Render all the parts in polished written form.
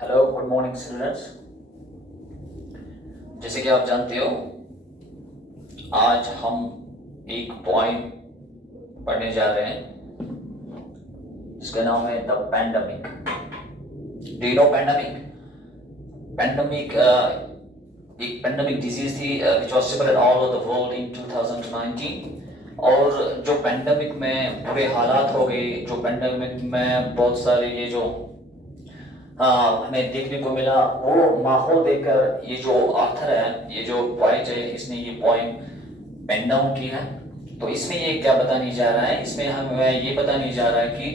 Hello good morning students. जैसे कि आप जानते हो आज हम एक पॉइंट पढ़ने जा रहे हैं जिसका नाम है the pandemic. Do you know pandemic? Pandemic एक पैंडमिक डिजीज थी which was spread all over the world in 2019। और जो पैंडमिक में बुरे हालात हो गए, जो पैंडमिक में बहुत सारे ये जो हमें देखने को मिला, वो माहौल देखकर ये जो आथर है, ये जो पॉइंट है, इसने ये पॉइंट पेन डाउन की है। तो इसमें ये क्या बताने जा रहा है? इसमें हमें ये बताने जा रहा है कि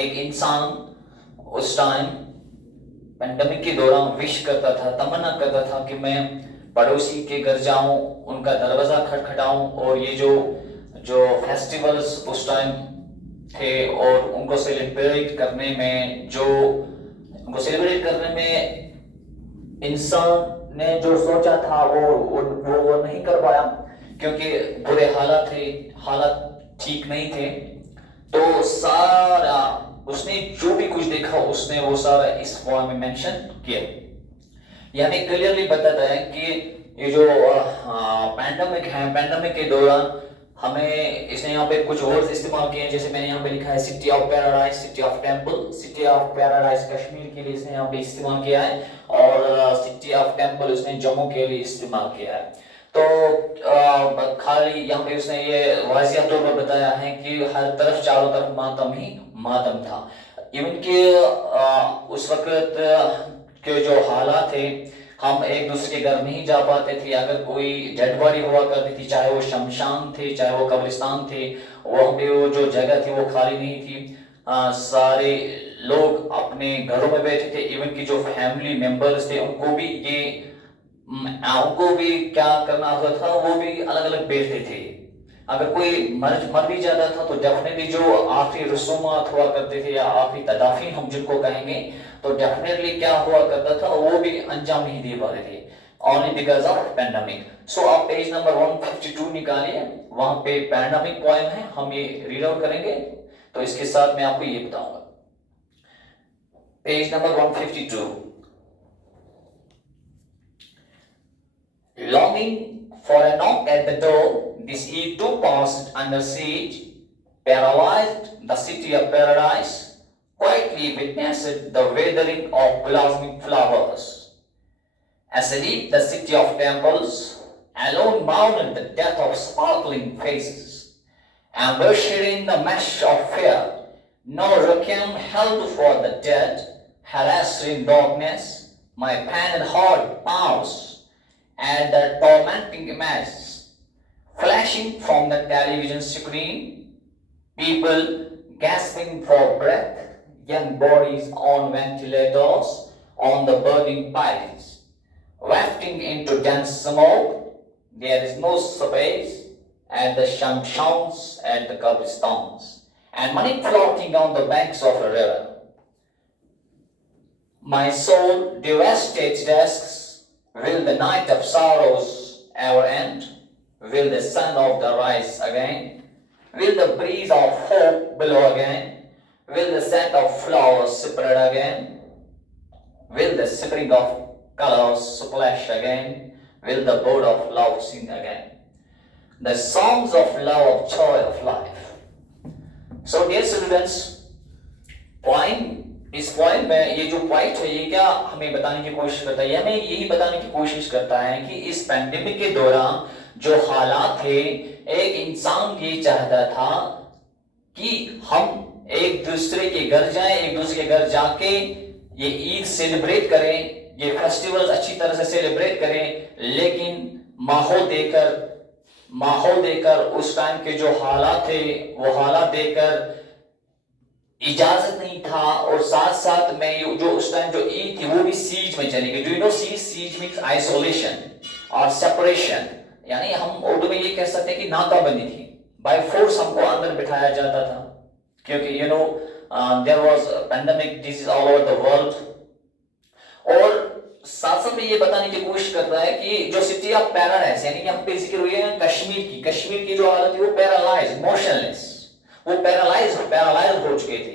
एक इंसान उस टाइम पेंडेमिक के दौरान विश करता था, तमन्ना करता था कि मैं पड़ोसी के घर जाऊं, उनका दरवाजा खटखटाऊं और ये जो फेस्टिवल्स उस टाइम थे और उनको सेलिब्रेट करने में इंसान ने जो सोचा था वो नहीं कर पाया, क्योंकि बुरे हालात थे, हालात ठीक नहीं थे। तो सारा उसने जो भी कुछ देखा उसने वो सारा इस फॉर्म में मेंशन किया। ये हमें क्लियरली बताता है कि ये जो पैंडेमिक है, पैंडेमिक के दौरान हमें इसने यहाँ पे कुछ वर्ड्स इस्तेमाल किए हैं। जैसे मैंने यहाँ पे लिखा है city of paradise, city of temple. City of paradise Kashmir के लिए इसने यहाँ पे इस्तेमाल किया है और सिटी ऑफ टेम्पल उसने जम्मू के लिए इस्तेमाल किया है। तो खाली यहाँ पे उसने ये वाज़िया तौर पर बताया है कि हर तरफ चारों तरफ मातम ही मातम था। इवन कि उस वक्त के जो हालात थे, हम एक दूसरे के घर नहीं जा पाते थे। अगर कोई डेड बॉडी हुआ करती थी, चाहे वो शमशान थे चाहे वो कब्रिस्तान थे, वहाँ पे वो जो जगह थी वो खाली नहीं थी। सारे लोग अपने घरों में बैठे थे। इवन की जो फैमिली मेंबर्स थे उनको भी क्या करना होता था, वो भी अलग अलग बैठते थे। अगर कोई मर भी जाता था तो डेफिनेटली जो आखिरी रसूमात हुआ करते थे या आखिरी तदाफीन हम जिनको कहेंगे, तो डेफिनेटली क्या हुआ करता था वो भी अंजाम नहीं दे पाते थे, only because of pandemic। सो आप पेज नंबर 152 निकालिए, वहां पे पैंडेमिक पॉइंट है, हम ये रीड आउट करेंगे। तो इसके साथ मैं आपको ये बताऊंगा। Page number 152। Longing for a knock at the door, this Eve too passed under siege, paralyzed the city of paradise, quietly witnessed the withering of blossoming flowers. Asleep the city of temples, alone mourned the death of sparkling faces, ambushed in the mesh of fear, no requiem held for the dead, harassed in darkness, my pained heart pounds at the tormenting images flashing from the television screen, people gasping for breath, young bodies on ventilators, on the burning piles, wafting into dense smoke. There is no space at the shamshans, at the kabristans, and money floating on the banks of a river. My soul devastates desks. Will the night of sorrows ever end? Will the sun of the rise again? Will the breeze of hope blow again? Will the scent of flowers spread again? Will the spring of colors splash again? Will the bird of love sing again? The songs of love, of joy, of life. So dear students, इस point में ये जो point है, ये क्या हमें बताने की कोशिश करता है? हमें यही बताने की कोशिश करता है कि इस पैंडेमिक के दौरान जो हालात थे, एक इंसान ये चाहता था कि हम एक दूसरे के घर जाएं, एक दूसरे के घर जाके ये ईद सेलिब्रेट करें, ये फेस्टिवल्स अच्छी तरह से सेलिब्रेट करें, लेकिन माहौल देकर उस टाइम के जो हालात थे वो हालात देकर इजाजत नहीं था। और साथ साथ में जो उस टाइम जो ईद थी वो भी सीज में चली गई। Do you know siege? Siege means isolation और सेपरेशन, यानी हम उर्दू में ये कह सकते हैं कि नाकाबंदी थी। बाय फोर्स हमको अंदर बिठाया जाता था, क्योंकि you know there was pandemic disease all over the world. और साथ साथ में ये बताने की कोशिश करता है कि जो सिटी ऑफ पैराडाइज, यानी यहाँ पे जिक्र हुई है कश्मीर की जो हालत थी वो पैरालाइज, मोशनलेस, वो पैरालाइज हो चुके थे।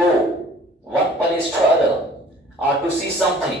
go one place to other or to see something.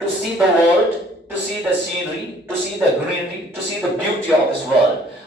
to see the world, to see the scenery, to see the greenery, to see the beauty of this world.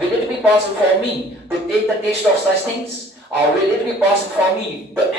will it be possible for me to take the taste of such things, or will it be possible for me to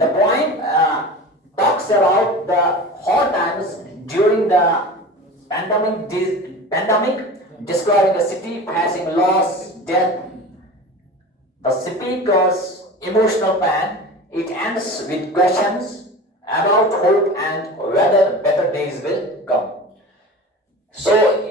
the poem talks about the hard times during the pandemic, describing a city passing loss, death. The speaker's emotional pan, it ends with questions about hope and whether better days will come. So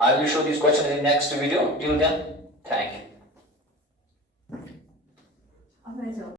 I will show these questions in next video. Till then, thank you.